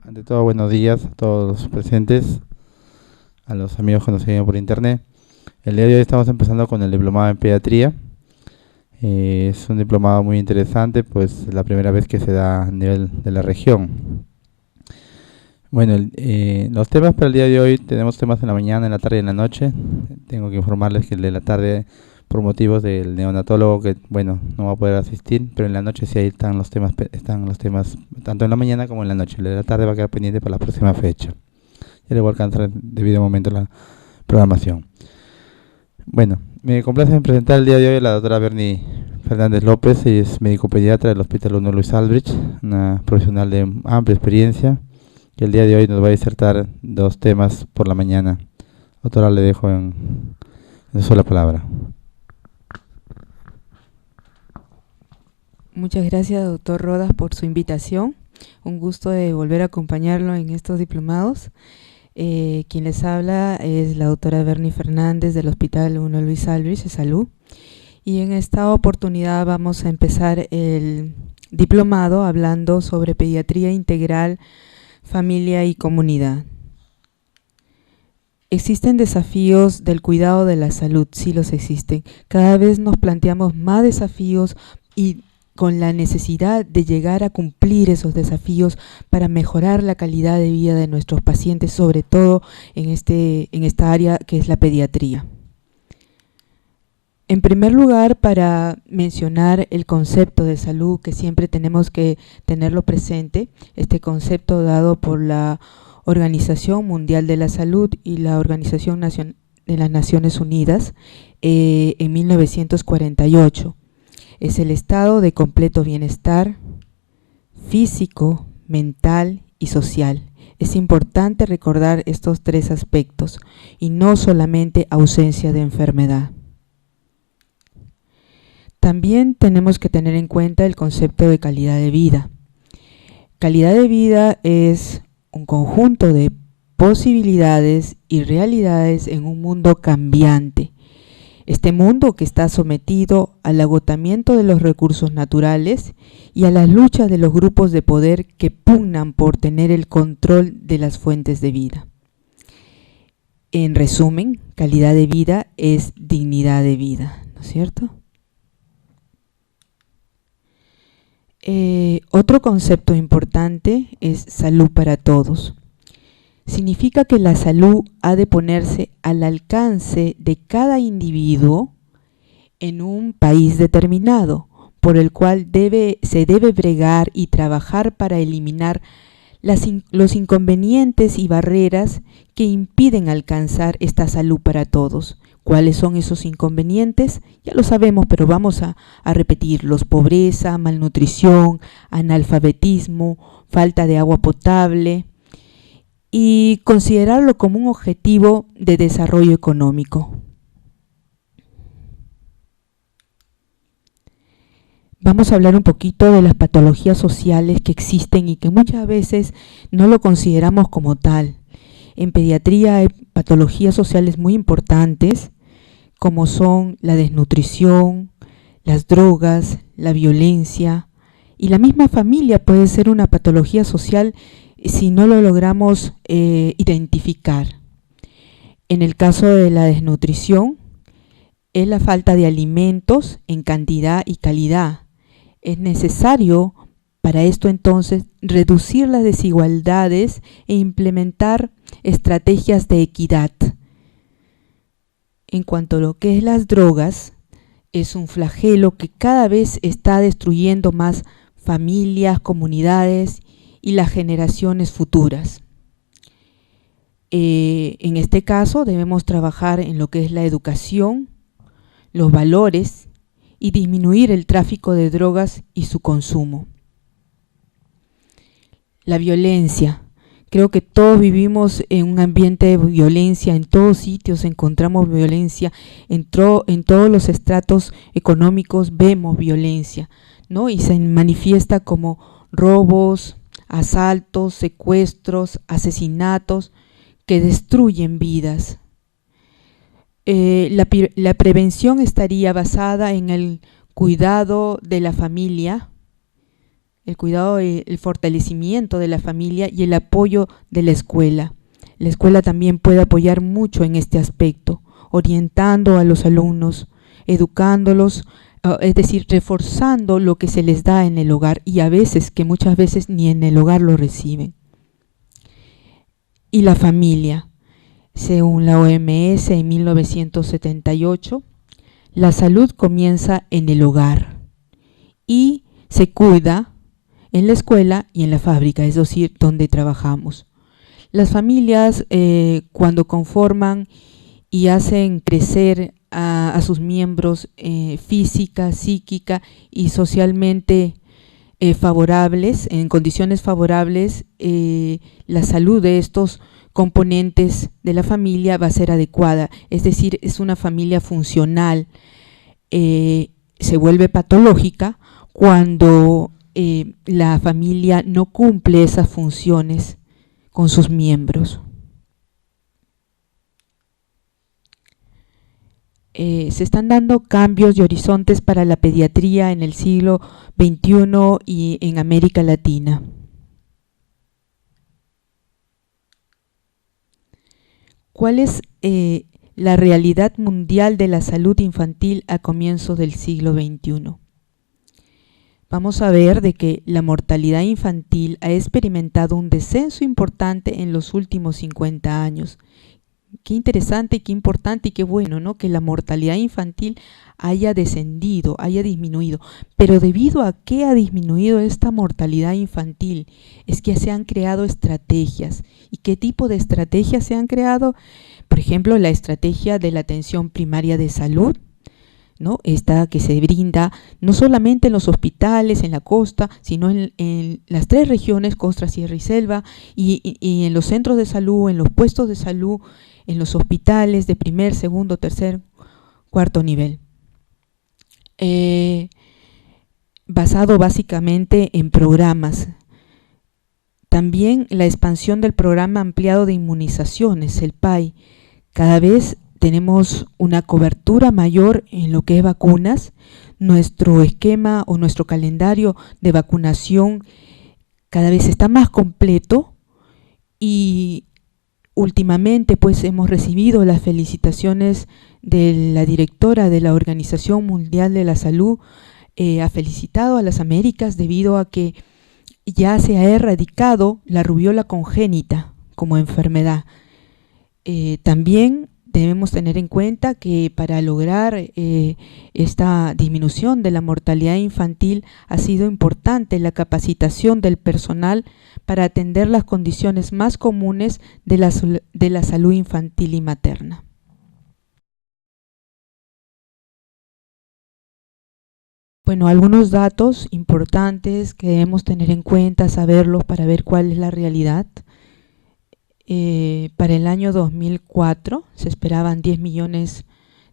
Ante todo, buenos días a todos los presentes, a los amigos que nos siguen por internet. El día de hoy estamos empezando con el diplomado en pediatría. Es un diplomado muy interesante, pues es la primera vez que se da a nivel de la región. Bueno, los temas para el día de hoy, tenemos temas en la mañana, en la tarde y en la noche. Tengo que informarles que el de la tarde, por motivos del neonatólogo, que bueno, no va a poder asistir, pero en la noche sí ahí están los temas, están los temas tanto en la mañana como en la noche. El de la tarde va a quedar pendiente para la próxima fecha. Ya le voy a alcanzar en debido momento la programación. Bueno, me complace en presentar el día de hoy a la doctora Bernie Fernández López. Ella es médico pediatra del Hospital 1 Luis Albrecht, una profesional de amplia experiencia, que el día de hoy nos va a disertar dos temas por la mañana. Doctora, le dejo en sola palabra. Muchas gracias, doctor Rodas, por su invitación. Un gusto de volver a acompañarlo en estos diplomados. Quien les habla es la doctora Bernie Fernández del Hospital 1 Luis Albrecht de Salud. Y en esta oportunidad vamos a empezar el diplomado hablando sobre pediatría integral, familia y comunidad. ¿Existen desafíos del cuidado de la salud? Sí los existen. Cada vez nos planteamos más desafíos y con la necesidad de llegar a cumplir esos desafíos para mejorar la calidad de vida de nuestros pacientes, sobre todo en esta área que es la pediatría. En primer lugar, para mencionar el concepto de salud, que siempre tenemos que tenerlo presente, este concepto dado por la Organización Mundial de la Salud y la Organización de las Naciones Unidas en 1948. Es el estado de completo bienestar físico, mental y social. Es importante recordar estos tres aspectos y no solamente ausencia de enfermedad. También tenemos que tener en cuenta el concepto de calidad de vida. Calidad de vida es un conjunto de posibilidades y realidades en un mundo cambiante. Este mundo que está sometido al agotamiento de los recursos naturales y a las luchas de los grupos de poder que pugnan por tener el control de las fuentes de vida. En resumen, calidad de vida es dignidad de vida, ¿no es cierto? Otro concepto importante es salud para todos. Significa que la salud ha de ponerse al alcance de cada individuo en un país determinado, por el cual se debe bregar y trabajar para eliminar los inconvenientes y barreras que impiden alcanzar esta salud para todos. ¿Cuáles son esos inconvenientes? Ya lo sabemos, pero vamos a repetirlos: pobreza, malnutrición, analfabetismo, falta de agua potable, y considerarlo como un objetivo de desarrollo económico. Vamos a hablar un poquito de las patologías sociales que existen y que muchas veces no lo consideramos como tal. En pediatría hay patologías sociales muy importantes, como son la desnutrición, las drogas, la violencia, y la misma familia puede ser una patología social si no lo logramos identificar. En el caso de la desnutrición, es la falta de alimentos en cantidad y calidad. Es necesario para esto entonces reducir las desigualdades e implementar estrategias de equidad. En cuanto a lo que es las drogas, es un flagelo que cada vez está destruyendo más familias, comunidades y las generaciones futuras. En este caso debemos trabajar en lo que es la educación, los valores y disminuir el tráfico de drogas y su consumo. La violencia. Creo que todos vivimos en un ambiente de violencia, en todos sitios encontramos violencia, en todos los estratos económicos vemos violencia, ¿no? Y se manifiesta como robos, asaltos, secuestros, asesinatos que destruyen vidas. La prevención estaría basada en el cuidado de la familia, el cuidado y el fortalecimiento de la familia y el apoyo de la escuela. La escuela también puede apoyar mucho en este aspecto, orientando a los alumnos, educándolos, es decir, reforzando lo que se les da en el hogar y a veces, que muchas veces ni en el hogar lo reciben. Y la familia. Según la OMS en 1978, la salud comienza en el hogar y se cuida en la escuela y en la fábrica, es decir, donde trabajamos. Las familias, cuando conforman y hacen crecer a sus miembros física, psíquica y socialmente favorables, en condiciones favorables, la salud de estos componentes de la familia va a ser adecuada, es decir, es una familia funcional. Se vuelve patológica cuando la familia no cumple esas funciones con sus miembros. Se están dando cambios y horizontes para la pediatría en el siglo XXI y en América Latina. ¿Cuál es la realidad mundial de la salud infantil a comienzos del siglo XXI? Vamos a ver de que la mortalidad infantil ha experimentado un descenso importante en los últimos 50 años. Qué interesante, qué importante y qué bueno, ¿no? Que la mortalidad infantil haya descendido, haya disminuido. Pero ¿debido a qué ha disminuido esta mortalidad infantil? Es que se han creado estrategias. ¿Y qué tipo de estrategias se han creado? Por ejemplo, la estrategia de la atención primaria de salud, ¿no? Esta que se brinda no solamente en los hospitales, en la costa, sino en las 3 regiones, costa, sierra y selva, y en los centros de salud, en los puestos de salud, en los hospitales de primer, segundo, tercer, cuarto nivel. Basado básicamente en programas. También la expansión del programa ampliado de inmunizaciones, el PAI. Cada vez tenemos una cobertura mayor en lo que es vacunas. Nuestro esquema o nuestro calendario de vacunación cada vez está más completo y últimamente pues hemos recibido las felicitaciones de la directora de la Organización Mundial de la Salud. Ha felicitado a las Américas debido a que ya se ha erradicado la rubiola congénita como enfermedad. También debemos tener en cuenta que para lograr esta disminución de la mortalidad infantil ha sido importante la capacitación del personal para atender las condiciones más comunes de la salud infantil y materna. Bueno, algunos datos importantes que debemos tener en cuenta, saberlos para ver cuál es la realidad. Para el año 2004 se esperaban 10 millones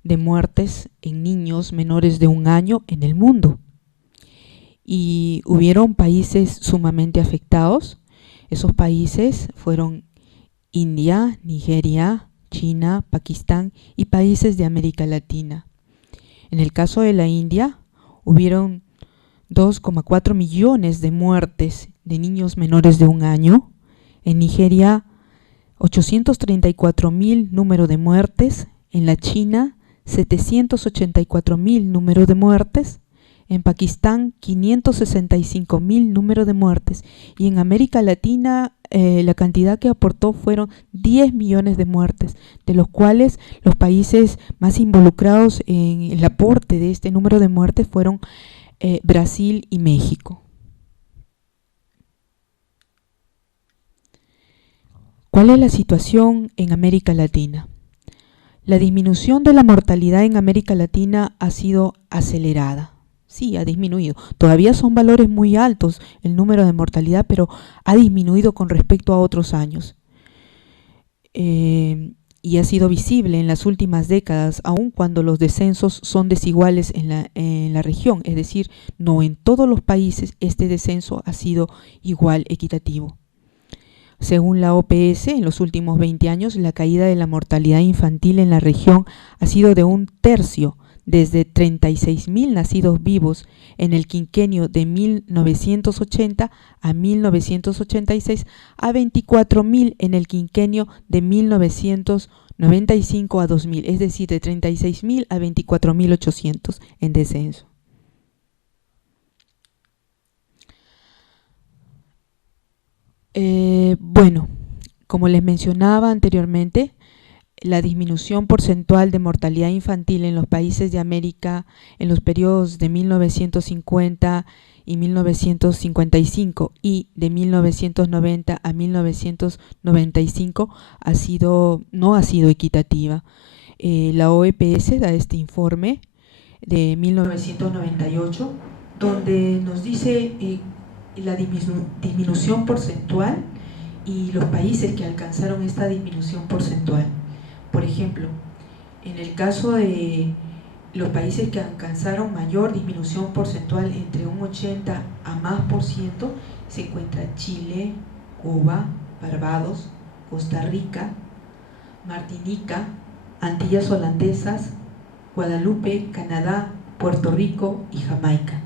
de muertes en niños menores de 1 año en el mundo. Y hubieron países sumamente afectados. Esos países fueron India, Nigeria, China, Pakistán y países de América Latina. En el caso de la India, hubieron 2,4 millones de muertes de niños menores de 1 año. En Nigeria, 834.000 número de muertes. En la China, 784.000 número de muertes. En Pakistán, 565.000 número de muertes. Y en América Latina, la cantidad que aportó fueron 10 millones de muertes, de los cuales los países más involucrados en el aporte de este número de muertes fueron Brasil y México. ¿Cuál es la situación en América Latina? La disminución de la mortalidad en América Latina ha sido acelerada. Sí, ha disminuido. Todavía son valores muy altos el número de mortalidad, pero ha disminuido con respecto a otros años. Y ha sido visible en las últimas décadas, aun cuando los descensos son desiguales en la región. Es decir, no en todos los países este descenso ha sido igual, equitativo. Según la OPS, en los últimos 20 años, la caída de la mortalidad infantil en la región ha sido de 1/3, desde 36.000 nacidos vivos en el quinquenio de 1980 a 1986 a 24.000 en el quinquenio de 1995 a 2000, es decir, de 36.000 a 24.800 en descenso. Bueno, como les mencionaba anteriormente, la disminución porcentual de mortalidad infantil en los países de América en los periodos de 1950 y 1955 y de 1990 a 1995 no ha sido equitativa. La OEPS da este informe de 1998 donde nos dice la disminución porcentual y los países que alcanzaron esta disminución porcentual. Por ejemplo, en el caso de los países que alcanzaron mayor disminución porcentual entre un 80 a más por ciento, se encuentra Chile, Cuba, Barbados, Costa Rica, Martinica, Antillas Holandesas, Guadalupe, Canadá, Puerto Rico y Jamaica.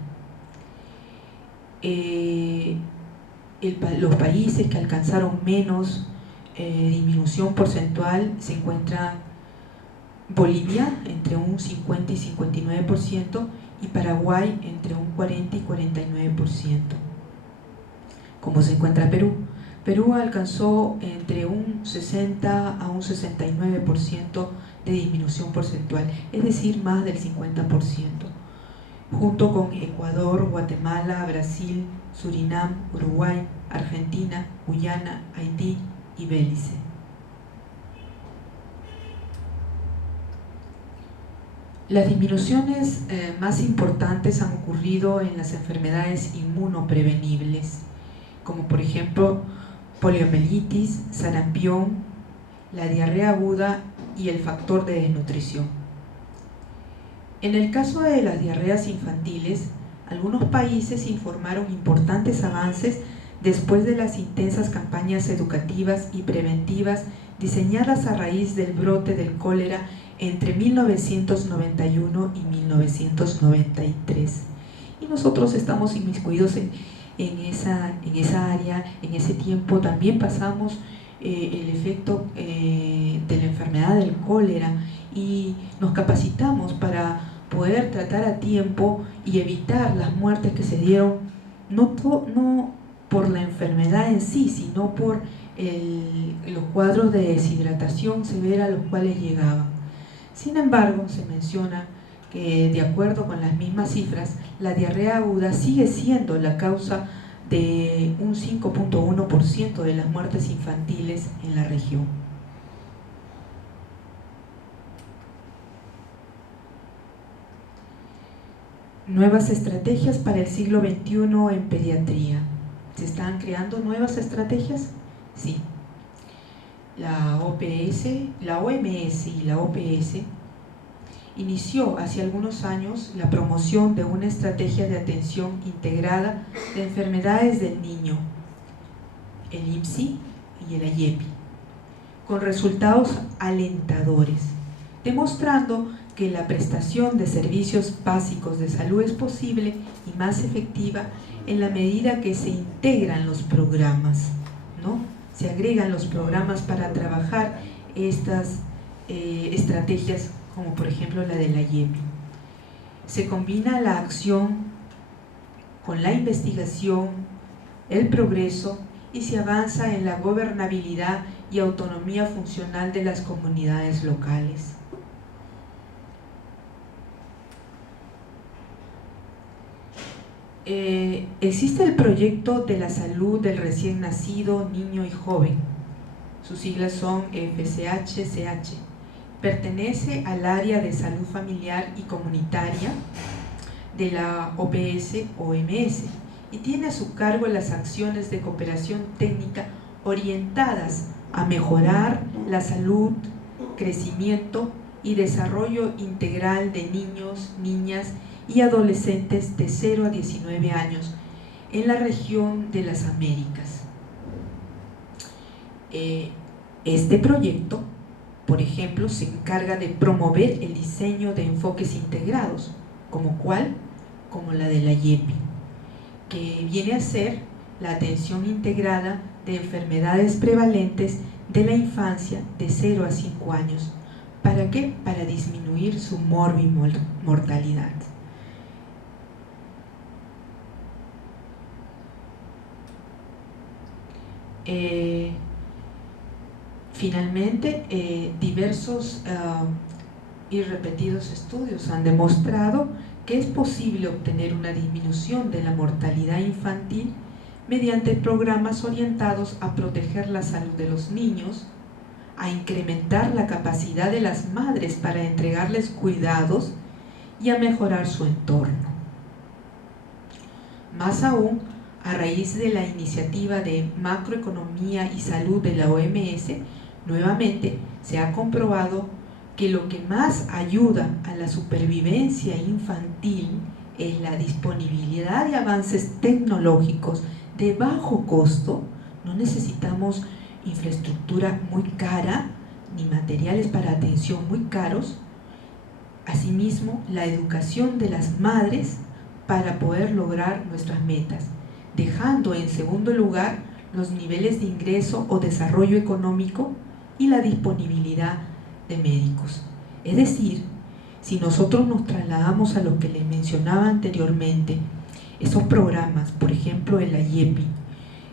Los países que alcanzaron menos disminución porcentual se encuentra Bolivia entre un 50 y 59% y Paraguay entre un 40 y 49%. Como se encuentra Perú. Perú alcanzó entre un 60 a un 69% de disminución porcentual, es decir, más del 50%, junto con Ecuador, Guatemala, Brasil, Surinam, Uruguay, Argentina, Guyana, Haití y Belice. Las disminuciones más importantes han ocurrido en las enfermedades inmunoprevenibles, como por ejemplo poliomielitis, sarampión, la diarrea aguda y el factor de desnutrición. En el caso de las diarreas infantiles, algunos países informaron importantes avances después de las intensas campañas educativas y preventivas diseñadas a raíz del brote del cólera entre 1991 y 1993. Y nosotros estamos inmiscuidos en esa área. En ese tiempo también pasamos el efecto de la enfermedad del cólera y nos capacitamos para poder tratar a tiempo y evitar las muertes que se dieron, no por la enfermedad en sí, sino por los cuadros de deshidratación severa a los cuales llegaban. Sin embargo, se menciona que, de acuerdo con las mismas cifras, la diarrea aguda sigue siendo la causa de un 5.1% de las muertes infantiles en la región. Nuevas estrategias para el siglo XXI en pediatría. ¿Se están creando nuevas estrategias? Sí. La OMS y la OPS inició hace algunos años la promoción de una estrategia de atención integrada de enfermedades del niño, el IMSI y el AYEPI, con resultados alentadores, demostrando que la prestación de servicios básicos de salud es posible y más efectiva en la medida que se integran los programas, ¿no? Se agregan los programas para trabajar estas estrategias, como por ejemplo la de la IEPI. Se combina la acción con la investigación, el progreso y se avanza en la gobernabilidad y autonomía funcional de las comunidades locales. Existe el proyecto de la salud del recién nacido, niño y joven. Sus siglas son FCH-CH. Pertenece al área de salud familiar y comunitaria de la OPS-OMS y tiene a su cargo las acciones de cooperación técnica orientadas a mejorar la salud, crecimiento y desarrollo integral de niños, niñas y adolescentes de 0 a 19 años en la región de las Américas. Este proyecto Por ejemplo, se encarga de promover el diseño de enfoques integrados, ¿como cuál? Como la de la IEPI, que viene a ser la atención integrada de enfermedades prevalentes de la infancia de 0 a 5 años. ¿Para qué? Para disminuir su morbimortalidad. Finalmente, diversos y repetidos estudios han demostrado que es posible obtener una disminución de la mortalidad infantil mediante programas orientados a proteger la salud de los niños, a incrementar la capacidad de las madres para entregarles cuidados y a mejorar su entorno. Más aún, a raíz de la iniciativa de macroeconomía y salud de la OMS, nuevamente se ha comprobado que lo que más ayuda a la supervivencia infantil es la disponibilidad de avances tecnológicos de bajo costo. No necesitamos infraestructura muy cara ni materiales para atención muy caros. Asimismo, la educación de las madres para poder lograr nuestras metas, dejando en segundo lugar los niveles de ingreso o desarrollo económico y la disponibilidad de médicos. Es decir, si nosotros nos trasladamos a lo que les mencionaba anteriormente, esos programas, por ejemplo el IEPI,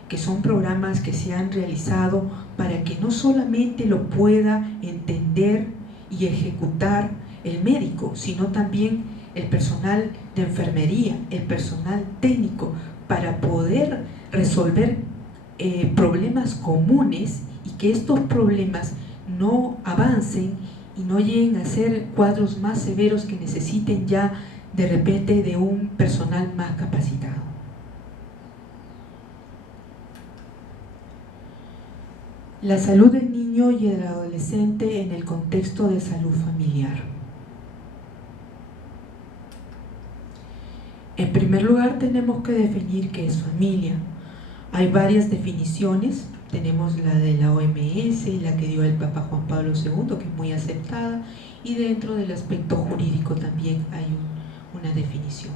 que son programas que se han realizado para que no solamente lo pueda entender y ejecutar el médico, sino también el personal de enfermería, el personal técnico, para poder resolver problemas comunes y que estos problemas no avancen y no lleguen a ser cuadros más severos que necesiten ya de repente de un personal más capacitado. La salud del niño y del adolescente en el contexto de salud familiar. En primer lugar, tenemos que definir qué es familia. Hay varias definiciones. Tenemos la de la OMS, la que dio el Papa Juan Pablo II, que es muy aceptada, y dentro del aspecto jurídico también hay una definición.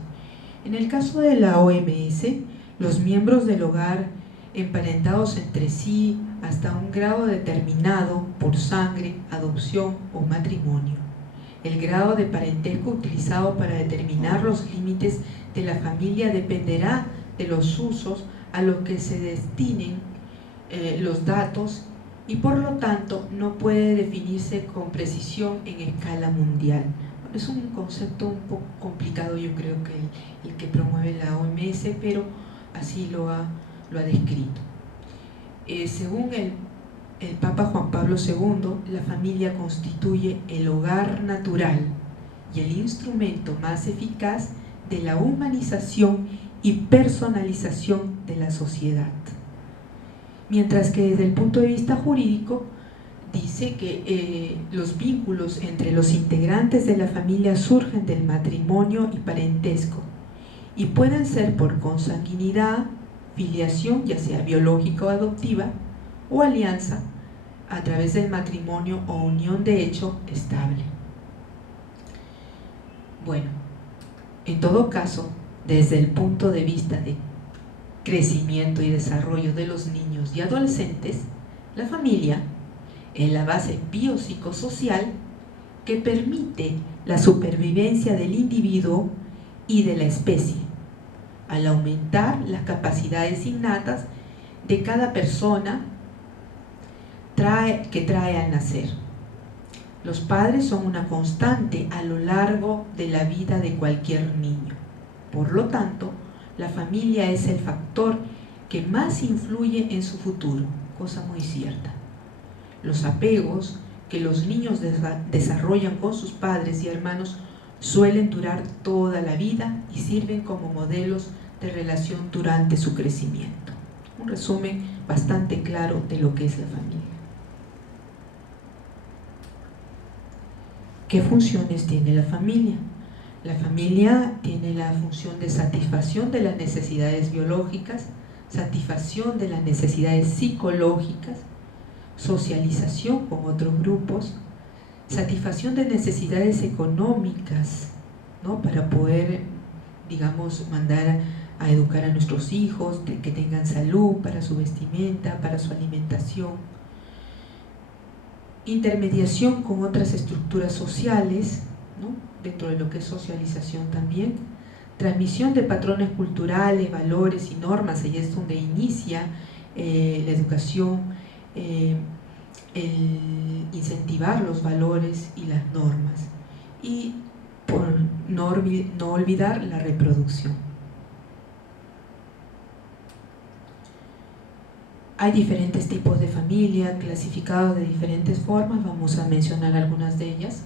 En el caso de la OMS, los miembros del hogar emparentados entre sí hasta un grado determinado por sangre, adopción o matrimonio. El grado de parentesco utilizado para determinar los límites de la familia dependerá de los usos a los que se destinen los datos y por lo tanto no puede definirse con precisión en escala mundial. Es un concepto un poco complicado, yo creo, que el que promueve la OMS, pero así lo ha descrito. Según el Papa Juan Pablo II, la familia constituye el hogar natural y el instrumento más eficaz de la humanización y personalización de la sociedad. Mientras que desde el punto de vista jurídico dice que los vínculos entre los integrantes de la familia surgen del matrimonio y parentesco y pueden ser por consanguinidad, filiación, ya sea biológica o adoptiva, o alianza a través del matrimonio o unión de hecho estable. Bueno, en todo caso, desde el punto de vista de crecimiento y desarrollo de los niños y adolescentes, la familia es la base biopsicosocial que permite la supervivencia del individuo y de la especie, al aumentar las capacidades innatas de cada persona que trae al nacer. Los padres son una constante a lo largo de la vida de cualquier niño. Por lo tanto, la familia es el factor que más influye en su futuro, cosa muy cierta. Los apegos que los niños desarrollan con sus padres y hermanos suelen durar toda la vida y sirven como modelos de relación durante su crecimiento. Un resumen bastante claro de lo que es la familia. ¿Qué funciones tiene la familia? La familia tiene la función de satisfacción de las necesidades biológicas, satisfacción de las necesidades psicológicas, socialización con otros grupos, satisfacción de necesidades económicas, ¿no? Para poder, digamos, mandar a educar a nuestros hijos, que tengan salud, para su vestimenta, para su alimentación. Intermediación con otras estructuras sociales, ¿no? Dentro de lo que es socialización también. Transmisión de patrones culturales, valores y normas, ahí es donde inicia la educación, el incentivar los valores y las normas. Y por no olvidar la reproducción. Hay diferentes tipos de familia, clasificados de diferentes formas, vamos a mencionar algunas de ellas.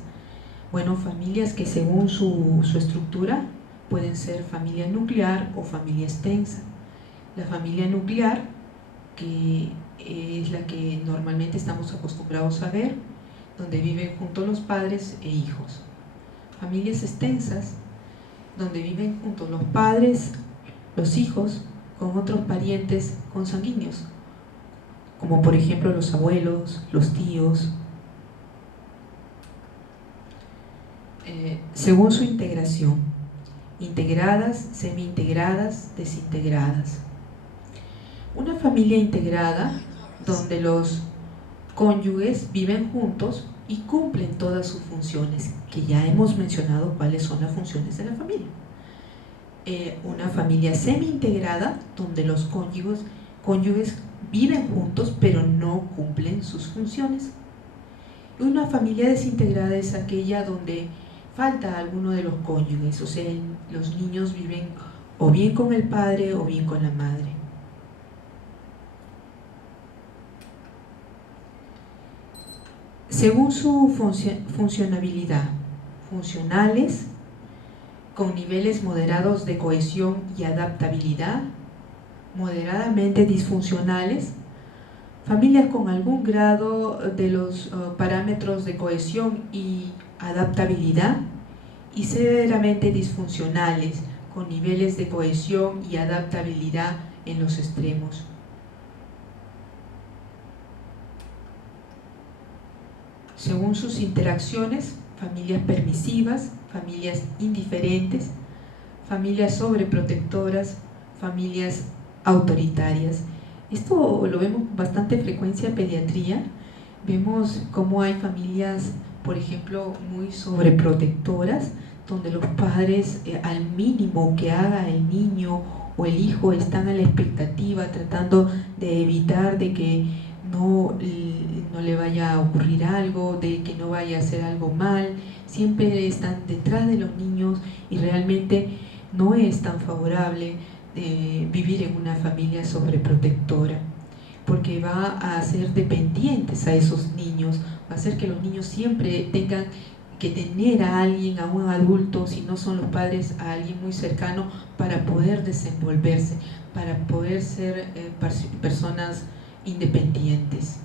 Bueno, familias que según su estructura pueden ser familia nuclear o familia extensa. La familia nuclear, que es la que normalmente estamos acostumbrados a ver, donde viven juntos los padres e hijos. Familias extensas, donde viven juntos los padres, los hijos, con otros parientes consanguíneos, como por ejemplo los abuelos, los tíos. Según su integración, integradas, semi-integradas, desintegradas. Una familia integrada, donde los cónyuges viven juntos y cumplen todas sus funciones, que ya hemos mencionado cuáles son las funciones de la familia. Una familia semi-integrada, donde los cónyuges viven juntos pero no cumplen sus funciones. Una familia desintegrada es aquella donde falta alguno de los cónyuges, o sea, los niños viven o bien con el padre o bien con la madre. Según su funcionabilidad, funcionales, con niveles moderados de cohesión y adaptabilidad, moderadamente disfuncionales, familias con algún grado de los parámetros de cohesión y adaptabilidad, y severamente disfuncionales, con niveles de cohesión y adaptabilidad en los extremos. Según sus interacciones, familias permisivas, familias indiferentes, familias sobreprotectoras, familias autoritarias. Esto lo vemos con bastante frecuencia en pediatría. Vemos cómo hay familias, por ejemplo, muy sobreprotectoras, donde los padres, al mínimo que haga el niño o el hijo, están a la expectativa, tratando de evitar de que no le vaya a ocurrir algo, de que no vaya a hacer algo mal. Siempre están detrás de los niños y realmente no es tan favorable vivir en una familia sobreprotectora, porque va a hacer dependientes a esos niños, va a hacer que los niños siempre tengan que tener a alguien, a un adulto, si no son los padres, a alguien muy cercano, para poder desenvolverse, para poder ser personas independientes.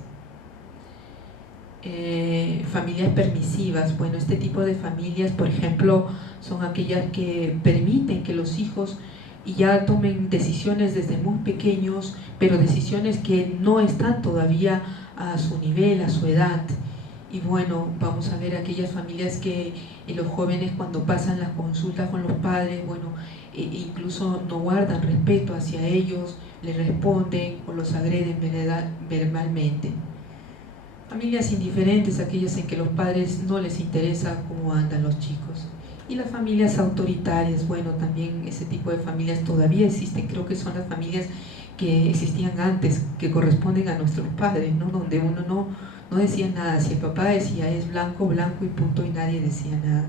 Familias permisivas, bueno, este tipo de familias, por ejemplo, son aquellas que permiten que los hijos ya tomen decisiones desde muy pequeños, pero decisiones que no están todavía a su nivel, a su edad. Y bueno, vamos a ver aquellas familias que los jóvenes, cuando pasan las consultas con los padres, bueno, incluso no guardan respeto hacia ellos, les responden o los agreden verbalmente. Familias indiferentes, aquellas en que los padres no les interesa cómo andan los chicos. Y las familias autoritarias, bueno, también ese tipo de familias todavía existen, creo que son las familias que existían antes, que corresponden a nuestros padres, ¿no? Donde uno no decía nada, si el papá decía es blanco, blanco y punto, y nadie decía nada.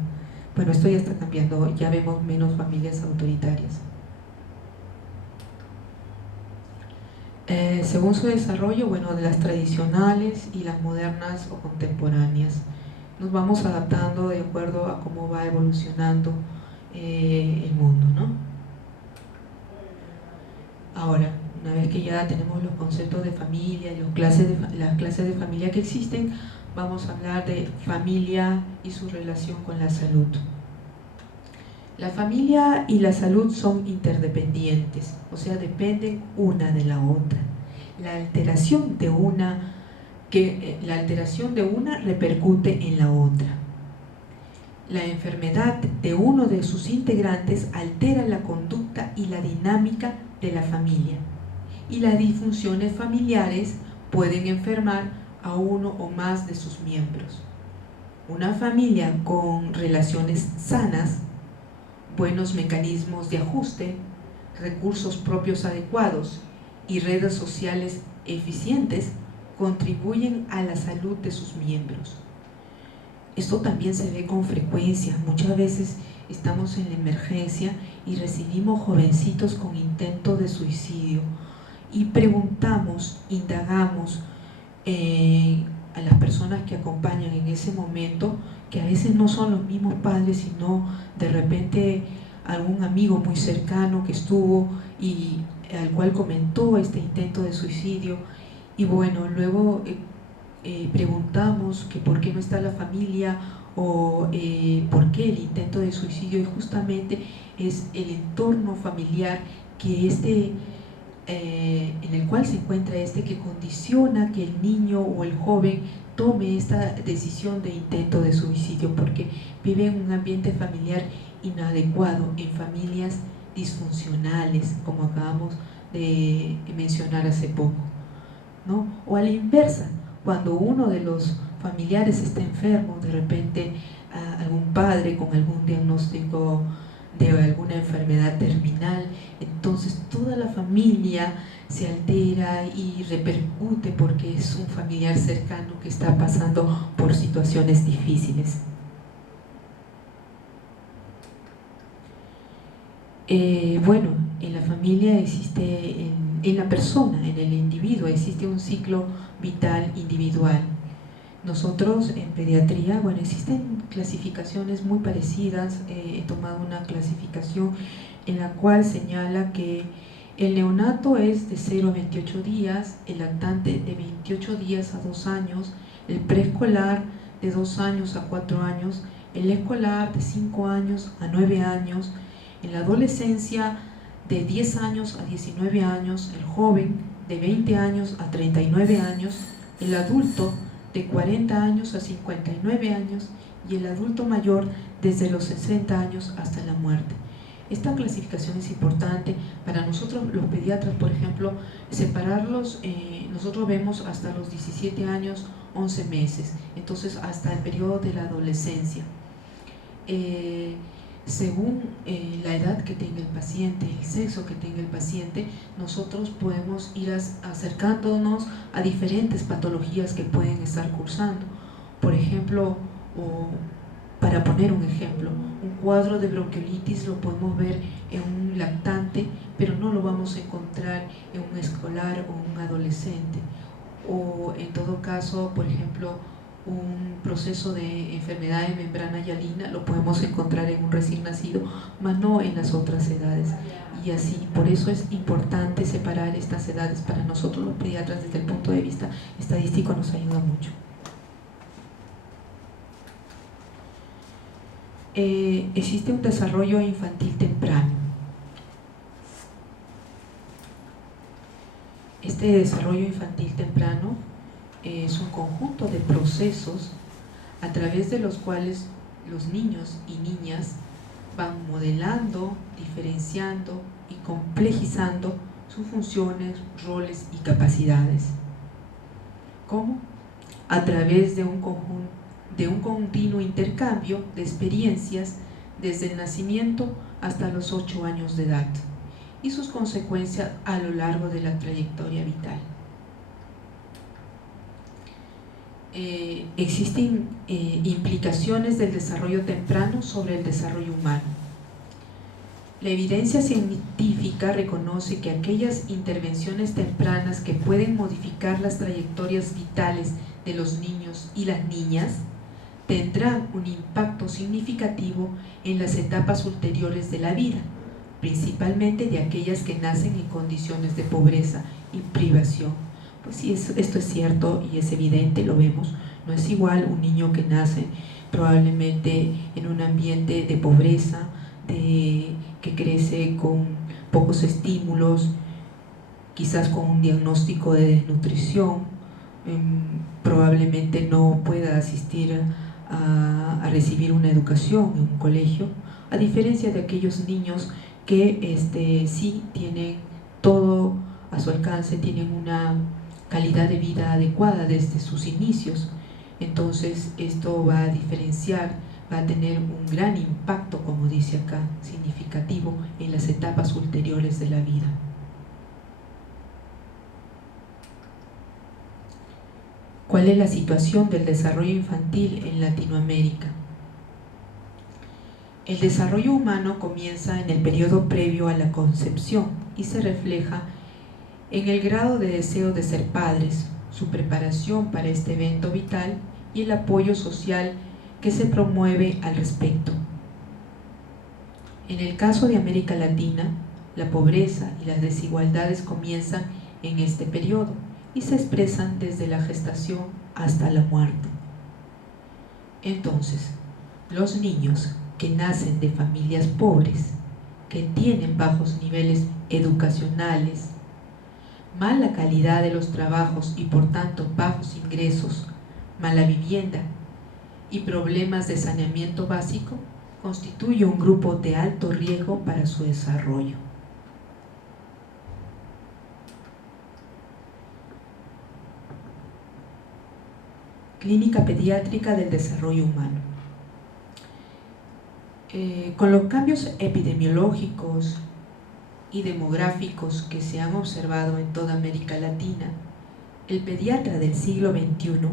Bueno, esto ya está cambiando, ya vemos menos familias autoritarias. Según su desarrollo, bueno, de las tradicionales y las modernas o contemporáneas. Nos vamos adaptando de acuerdo a cómo va evolucionando el mundo, ¿no? Ahora, una vez que ya tenemos los conceptos de familia y las clases de familia que existen, vamos a hablar de familia y su relación con la salud. La familia y la salud son interdependientes, o sea, dependen una de la otra. La alteración de una que la alteración de una repercute en la otra. La enfermedad de uno de sus integrantes altera la conducta y la dinámica de la familia, y las disfunciones familiares pueden enfermar a uno o más de sus miembros. Una familia con relaciones sanas, buenos mecanismos de ajuste, recursos propios adecuados y redes sociales eficientes contribuyen a la salud de sus miembros. Esto también se ve con frecuencia. Muchas veces estamos en la emergencia y recibimos jovencitos con intento de suicidio y preguntamos, indagamos a las personas que acompañan en ese momento, que a veces no son los mismos padres, sino de repente algún amigo muy cercano que estuvo y al cual comentó este intento de suicidio. Y bueno, luego preguntamos que por qué no está la familia o por qué el intento de suicidio, y justamente es el entorno familiar que en el cual se encuentra que condiciona que el niño o el joven tome esta decisión de intento de suicidio, porque vive en un ambiente familiar inadecuado, en familias disfuncionales, como acabamos de mencionar hace poco, ¿no? O a la inversa, cuando uno de los familiares está enfermo, de repente algún padre con algún diagnóstico de alguna enfermedad terminal, entonces toda la familia se altera y repercute porque es un familiar cercano que está pasando por situaciones difíciles. Bueno, en la familia existe, en la persona, en el individuo, existe un ciclo vital individual. Nosotros en pediatría, bueno, existen clasificaciones muy parecidas. He tomado una clasificación en la cual señala que el neonato es de 0 a 28 días, el lactante de 28 días a 2 años, el preescolar de 2 años a 4 años, el escolar de 5 años a 9 años, en la adolescencia de 10 años a 19 años, el joven de 20 años a 39 años, el adulto de 40 años a 59 años y el adulto mayor desde los 60 años hasta la muerte. Esta clasificación es importante para nosotros los pediatras, por ejemplo, separarlos. Nosotros vemos hasta los 17 años, 11 meses, entonces hasta el periodo de la adolescencia. Según la edad que tenga el paciente, el sexo que tenga el paciente, nosotros podemos ir acercándonos a diferentes patologías que pueden estar cursando. Por ejemplo, para poner un ejemplo, un cuadro de bronquiolitis lo podemos ver en un lactante, pero no lo vamos a encontrar en un escolar o un adolescente. O en todo caso, por ejemplo, un proceso de enfermedad de membrana hialina lo podemos encontrar en un recién nacido, mas no en las otras edades. Y así, por eso es importante separar estas edades. Para nosotros los pediatras, desde el punto de vista estadístico, nos ayuda mucho. Existe un desarrollo infantil temprano. Este desarrollo infantil temprano es un conjunto de procesos a través de los cuales los niños y niñas van modelando, diferenciando y complejizando sus funciones, roles y capacidades. ¿Cómo? A través de un continuo intercambio de experiencias desde el nacimiento hasta los 8 años de edad y sus consecuencias a lo largo de la trayectoria vital. Existen implicaciones del desarrollo temprano sobre el desarrollo humano. La evidencia científica reconoce que aquellas intervenciones tempranas que pueden modificar las trayectorias vitales de los niños y las niñas tendrán un impacto significativo en las etapas ulteriores de la vida, principalmente de aquellas que nacen en condiciones de pobreza y privación. Pues sí, esto es cierto y es evidente, lo vemos. No es igual un niño que nace probablemente en un ambiente de pobreza, que crece con pocos estímulos, quizás con un diagnóstico de desnutrición, probablemente no pueda asistir a recibir una educación en un colegio, a diferencia de aquellos niños que sí tienen todo a su alcance, tienen una calidad de vida adecuada desde sus inicios. Entonces esto va a diferenciar, va a tener un gran impacto, como dice acá, significativo en las etapas ulteriores de la vida. ¿Cuál es la situación del desarrollo infantil en Latinoamérica? El desarrollo humano comienza en el periodo previo a la concepción y se refleja en el grado de deseo de ser padres, su preparación para este evento vital y el apoyo social que se promueve al respecto. En el caso de América Latina, la pobreza y las desigualdades comienzan en este periodo y se expresan desde la gestación hasta la muerte. Entonces, los niños que nacen de familias pobres, que tienen bajos niveles educacionales, mala calidad de los trabajos y por tanto bajos ingresos, mala vivienda y problemas de saneamiento básico, constituye un grupo de alto riesgo para su desarrollo. Clínica Pediátrica del Desarrollo Humano. Con los cambios epidemiológicos y demográficos que se han observado en toda América Latina, el pediatra del siglo XXI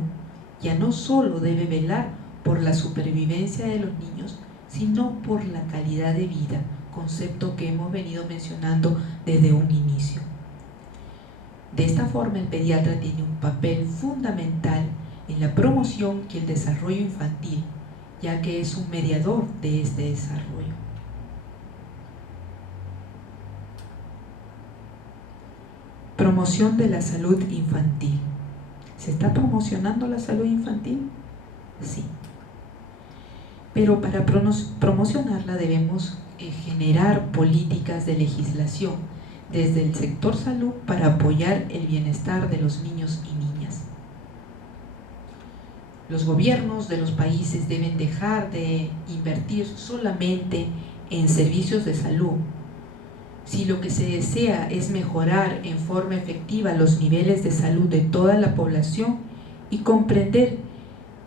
ya no solo debe velar por la supervivencia de los niños, sino por la calidad de vida, concepto que hemos venido mencionando desde un inicio. De esta forma, el pediatra tiene un papel fundamental en la promoción y el desarrollo infantil, ya que es un mediador de este desarrollo. Promoción de la salud infantil. ¿Se está promocionando la salud infantil? Sí. Pero para promocionarla debemos generar políticas de legislación desde el sector salud para apoyar el bienestar de los niños y niñas. Los gobiernos de los países deben dejar de invertir solamente en servicios de salud. Si lo que se desea es mejorar en forma efectiva los niveles de salud de toda la población y comprender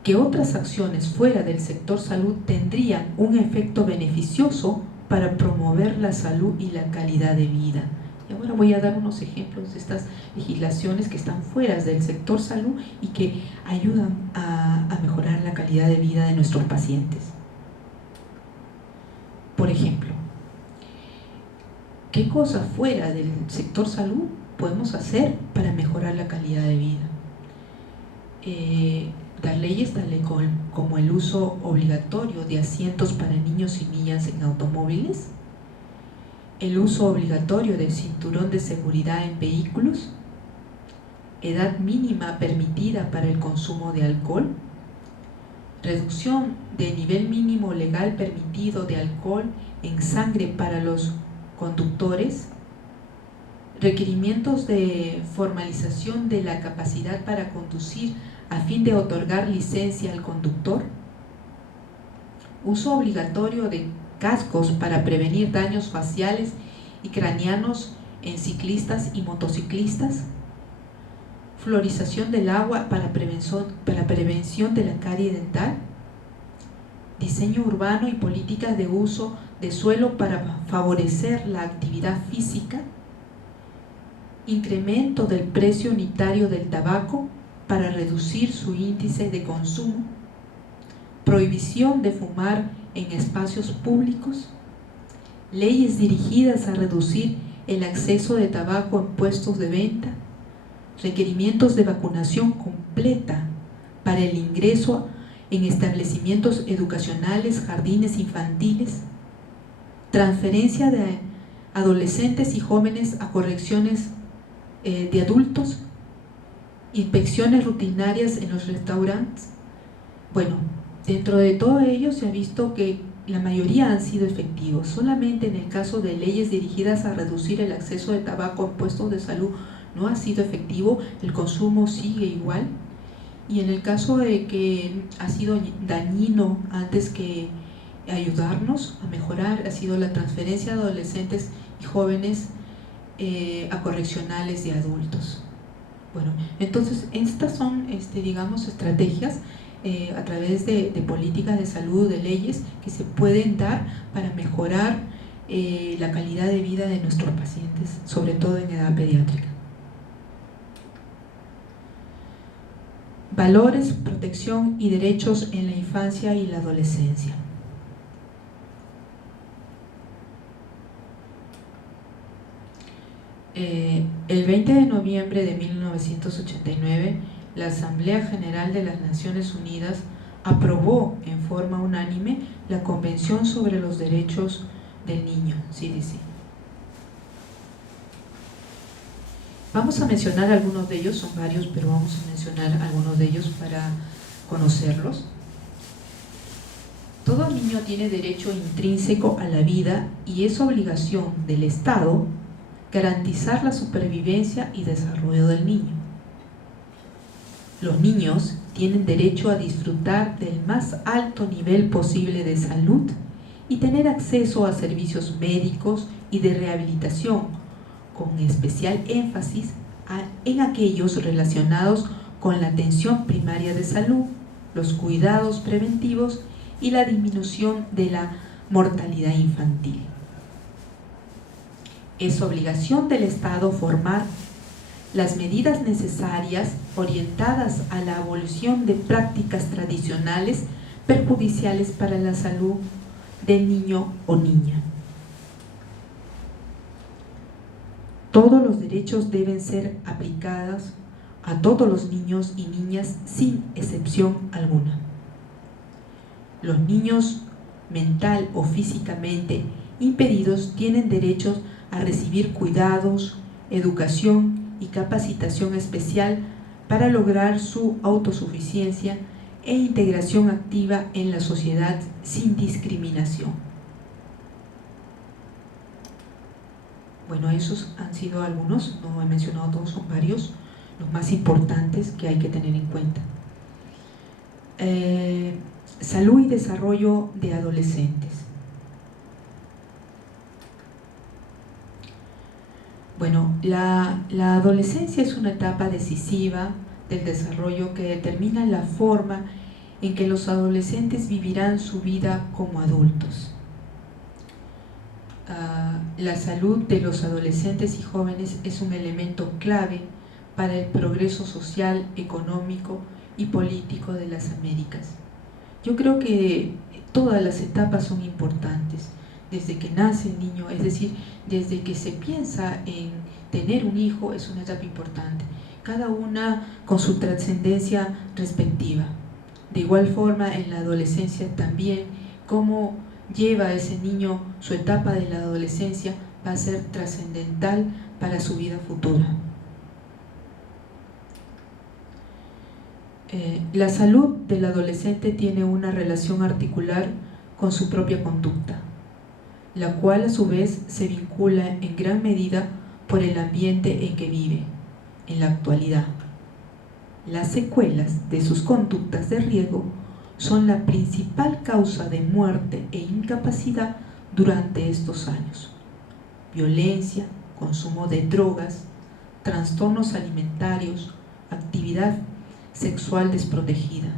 que otras acciones fuera del sector salud tendrían un efecto beneficioso para promover la salud y la calidad de vida. Y ahora voy a dar unos ejemplos de estas legislaciones que están fuera del sector salud y que ayudan a mejorar la calidad de vida de nuestros pacientes. Por ejemplo, ¿qué cosas fuera del sector salud podemos hacer para mejorar la calidad de vida? Las leyes como el uso obligatorio de asientos para niños y niñas en automóviles, el uso obligatorio del cinturón de seguridad en vehículos, edad mínima permitida para el consumo de alcohol, reducción del nivel mínimo legal permitido de alcohol en sangre para los conductores, requerimientos de formalización de la capacidad para conducir a fin de otorgar licencia al conductor, uso obligatorio de cascos para prevenir daños faciales y craneanos en ciclistas y motociclistas, fluorización del agua para prevención de la carie dental, diseño urbano y políticas de uso de suelo para favorecer la actividad física, incremento del precio unitario del tabaco para reducir su índice de consumo, prohibición de fumar en espacios públicos, leyes dirigidas a reducir el acceso de tabaco en puestos de venta, requerimientos de vacunación completa para el ingreso en establecimientos educacionales, jardines infantiles, transferencia de adolescentes y jóvenes a correcciones de adultos, inspecciones rutinarias en los restaurantes. Bueno, dentro de todo ello se ha visto que la mayoría han sido efectivos. Solamente en el caso de leyes dirigidas a reducir el acceso de tabaco en puestos de salud no ha sido efectivo, el consumo sigue igual Y en el caso de que ha sido dañino antes que ayudarnos a mejorar, ha sido la transferencia de adolescentes y jóvenes a correccionales de adultos. Bueno, entonces estas son, digamos, estrategias a través de políticas de salud, de leyes que se pueden dar para mejorar la calidad de vida de nuestros pacientes, sobre todo en edad pediátrica. Valores, protección y derechos en la infancia y la adolescencia. El 20 de noviembre de 1989, la Asamblea General de las Naciones Unidas aprobó en forma unánime la Convención sobre los Derechos del Niño, CDC. Vamos a mencionar algunos de ellos, son varios, pero vamos a mencionar algunos de ellos para conocerlos. Todo niño tiene derecho intrínseco a la vida y es obligación del Estado garantizar la supervivencia y desarrollo del niño. Los niños tienen derecho a disfrutar del más alto nivel posible de salud y tener acceso a servicios médicos y de rehabilitación, con especial énfasis en aquellos relacionados con la atención primaria de salud, los cuidados preventivos y la disminución de la mortalidad infantil. Es obligación del Estado formar las medidas necesarias orientadas a la abolición de prácticas tradicionales perjudiciales para la salud del niño o niña. Todos los derechos deben ser aplicados a todos los niños y niñas sin excepción alguna. Los niños mental o físicamente impedidos tienen derechos a recibir cuidados, educación y capacitación especial para lograr su autosuficiencia e integración activa en la sociedad sin discriminación. Bueno, esos han sido algunos, no he mencionado todos, son varios, los más importantes que hay que tener en cuenta. Salud y desarrollo de adolescentes. Bueno, la adolescencia es una etapa decisiva del desarrollo que determina la forma en que los adolescentes vivirán su vida como adultos. La salud de los adolescentes y jóvenes es un elemento clave para el progreso social, económico y político de las Américas. Yo creo que todas las etapas son importantes, desde que nace el niño, es decir, desde que se piensa en tener un hijo es una etapa importante, cada una con su trascendencia respectiva. De igual forma, en la adolescencia también, cómo lleva a ese niño su etapa de la adolescencia va a ser trascendental para su vida futura. La salud del adolescente tiene una relación articular con su propia conducta, la cual a su vez se vincula en gran medida por el ambiente en que vive en la actualidad. Las secuelas de sus conductas de riesgo son la principal causa de muerte e incapacidad durante estos años. Violencia, consumo de drogas, trastornos alimentarios, actividad sexual desprotegida.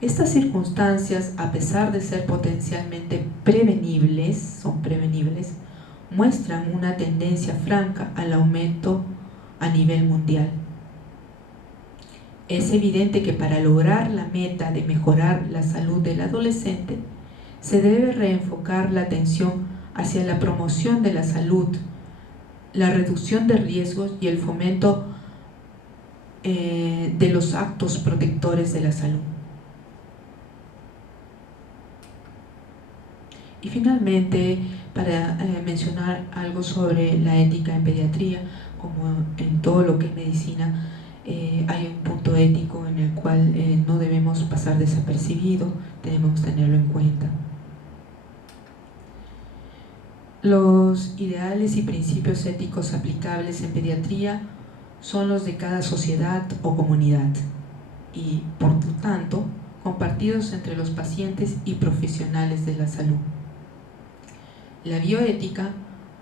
Estas circunstancias, a pesar de ser potencialmente prevenibles, muestran una tendencia franca al aumento a nivel mundial. Es evidente que para lograr la meta de mejorar la salud del adolescente, se debe reenfocar la atención hacia la promoción de la salud, la reducción de riesgos y el fomento de los actos protectores de la salud. Y finalmente, para mencionar algo sobre la ética en pediatría, como en todo lo que es medicina, hay un punto ético en el cual no debemos pasar desapercibido, debemos tenerlo en cuenta. Los ideales y principios éticos aplicables en pediatría son los de cada sociedad o comunidad. y, por lo tanto, compartidos entre los pacientes y profesionales de la salud. La bioética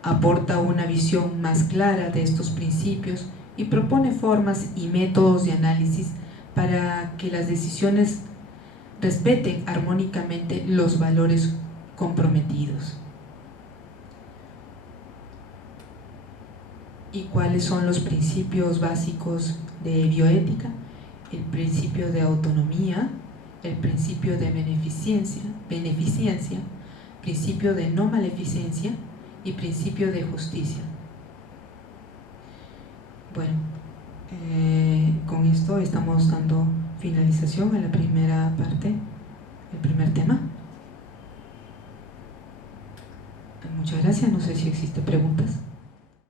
aporta una visión más clara de estos principios y propone formas y métodos de análisis para que las decisiones respeten armónicamente los valores comprometidos. ¿Y cuáles son los principios básicos de bioética? El principio de autonomía, el principio de beneficencia, principio de no maleficencia y principio de justicia. Bueno, con esto estamos dando finalización a la primera parte, el primer tema. Muchas gracias, no sé si existen preguntas.